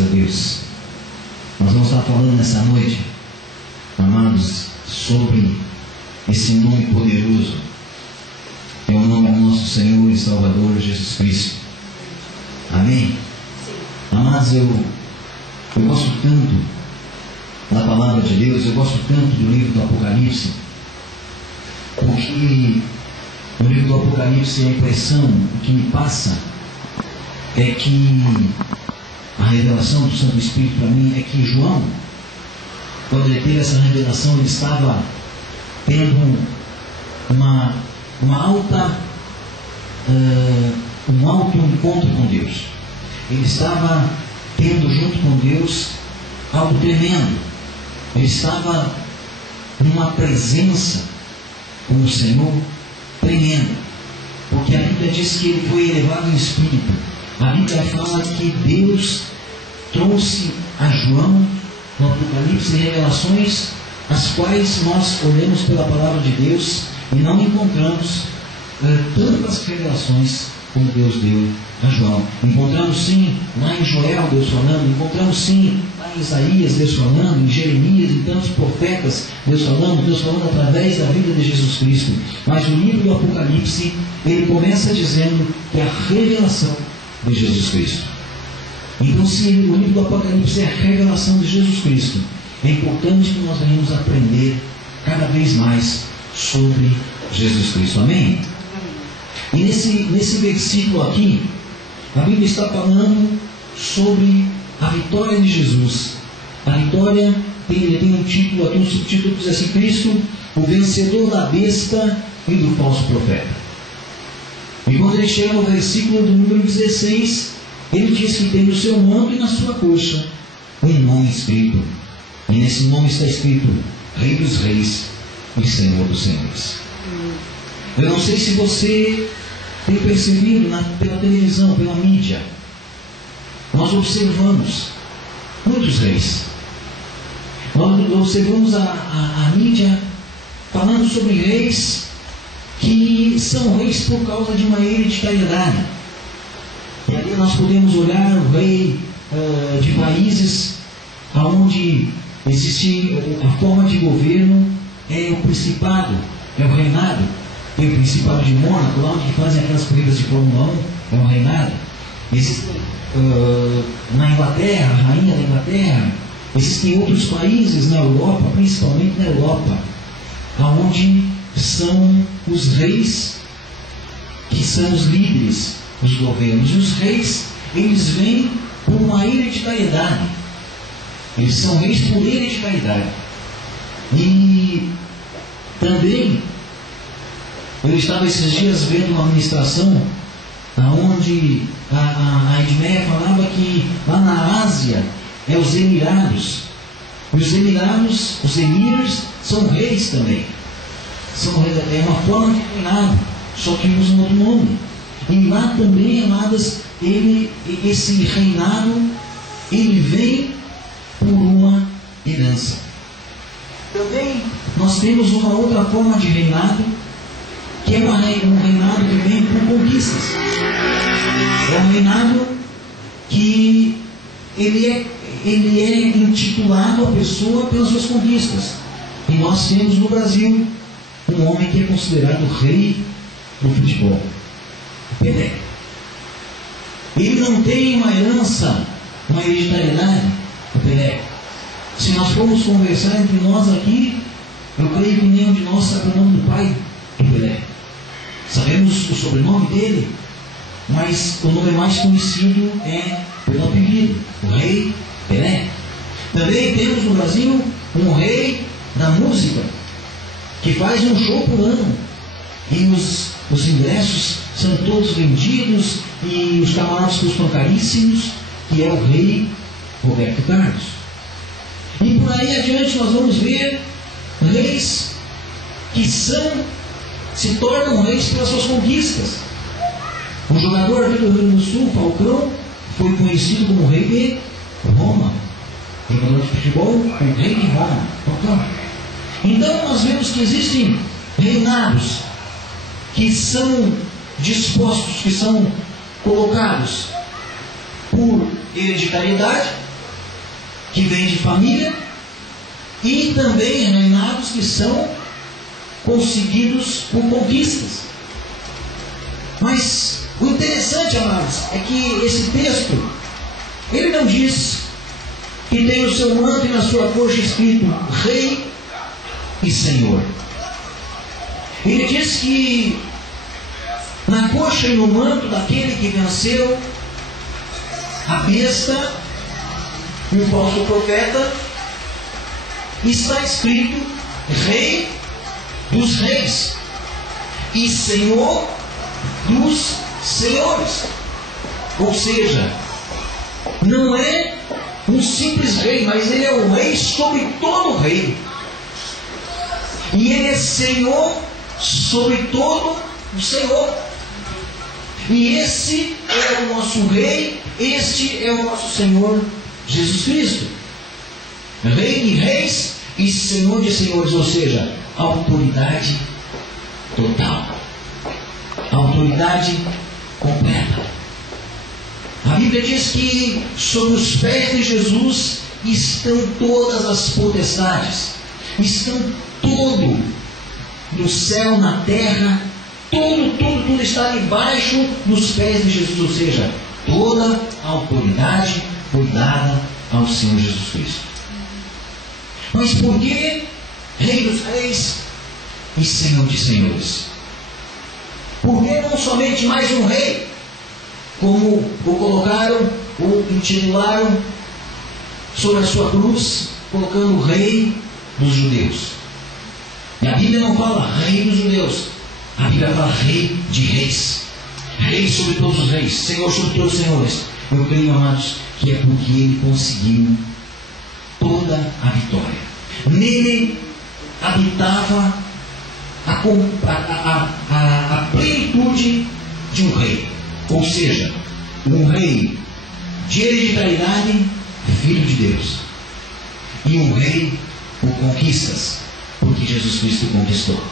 Glórias a Deus. Nós vamos estar falando nessa noite, amados, sobre esse nome poderoso. É o nome do nosso Senhor e Salvador Jesus Cristo. Amém? Amados, eu gosto tanto da palavra de Deus, eu gosto tanto do livro do Apocalipse, porque no livro do Apocalipse a impressão que me passa é que a revelação do Santo Espírito para mim é que João, quando ele teve essa revelação, ele estava tendo um alto encontro com Deus. Ele estava tendo junto com Deus algo tremendo. Ele estava numa presença com o Senhor tremenda, porque a Bíblia diz que ele foi elevado em espírito. A Bíblia fala que Deus trouxe a João no Apocalipse revelações as quais nós olhamos pela palavra de Deus e não encontramos tantas revelações como Deus deu a João. Encontramos sim lá em Joel Deus falando, encontramos sim lá em Isaías Deus falando, em Jeremias e tantos profetas Deus falando através da vida de Jesus Cristo. Mas o livro do Apocalipse, ele começa dizendo que é a revelação de Jesus Cristo. Então, se o livro do Apocalipse é a revelação de Jesus Cristo, é importante que nós venhamos aprender cada vez mais sobre Jesus Cristo. Amém? E nesse versículo aqui, a Bíblia está falando sobre a vitória de Jesus. A vitória tem um título aqui, um subtítulo que diz assim: Cristo, o vencedor da besta e do falso profeta. E quando ele chega no versículo do número 16, ele diz que tem no seu manto e na sua coxa um nome escrito. E nesse nome está escrito Rei dos Reis e Senhor dos Senhores. Eu não sei se você tem percebido pela televisão, pela mídia, nós observamos muitos reis. Nós observamos a mídia falando sobre reis que são reis por causa de uma hereditariedade. E ali nós podemos olhar o rei de países onde existe a forma de governo, é o principado, é o reinado. Tem o principado de Mônaco, lá onde fazem aquelas corridas de Fórmula 1, é um reinado. Existem na Inglaterra, a rainha da Inglaterra. Existem outros países na Europa, principalmente na Europa, onde são os reis que são os líderes dos governos. E os reis, eles vêm por uma hereditariedade. Eles são reis por hereditariedade. E também eu estava esses dias vendo uma ministração onde a Edmeia falava que lá na Ásia é os Emirados. E os Emirados, os Emirs, são reis também. É uma forma de reinado, só que usam outro nome. E lá também, amadas, esse reinado, ele vem por uma herança. Também nós temos uma outra forma de reinado, que é um reinado que vem por conquistas. É um reinado que ele é intitulado à pessoa pelas suas conquistas. E nós temos no Brasil um homem que é considerado o rei do futebol, o Pelé. Ele não tem uma herança, uma hereditariedade, o Pelé. Se nós formos conversar entre nós aqui, eu creio que nenhum de nós sabe o nome do pai do Pelé. Sabemos o sobrenome dele, mas o nome mais conhecido é pelo apelido, o Rei Pelé. Também temos no Brasil um rei da música, que faz um show por ano. E os ingressos são todos vendidos e os camarotes custam caríssimos, que é o rei Roberto Carlos. E por aí adiante nós vamos ver reis que se tornam reis pelas suas conquistas. Um jogador aqui do Rio Grande do Sul, Falcão, foi conhecido como rei de Roma. Jogador de futebol, o rei de Roma, Falcão. Então nós vemos que existem reinados que são dispostos, que são colocados por hereditariedade, que vêm de família, e também reinados que são conseguidos por conquistas. Mas o interessante, amados, é que esse texto, ele não diz que tem o seu manto e na sua coxa escrito Rei e Senhor. Ele diz que na coxa e no manto daquele que venceu a besta e o falso profeta está escrito Rei dos Reis e Senhor dos Senhores. Ou seja, não é um simples rei, mas ele é o rei sobre todo o rei. E ele é Senhor sobre todo o Senhor. E esse é o nosso rei, este é o nosso Senhor Jesus Cristo. Rei de reis e Senhor de senhores, ou seja, autoridade total, autoridade completa. A Bíblia diz que sobre os pés de Jesus estão todas as potestades, estão tudo no céu, na terra, tudo está debaixo dos pés de Jesus, ou seja, toda a autoridade foi dada ao Senhor Jesus Cristo. Mas por que Rei dos Reis e Senhor de Senhores? Por que não somente mais um rei, como o colocaram, ou intitularam sobre a sua cruz, colocando o Rei dos Judeus? E a Bíblia não fala Rei dos Judeus, a Bíblia fala Rei de Reis, Rei sobre todos os reis, Senhor sobre todos os senhores. Eu creio, amados, que é porque ele conseguiu toda a vitória. Nele habitava a plenitude de um rei, ou seja, um rei de hereditariedade, filho de Deus, e um rei por conquistas, porque Jesus Cristo conquistou.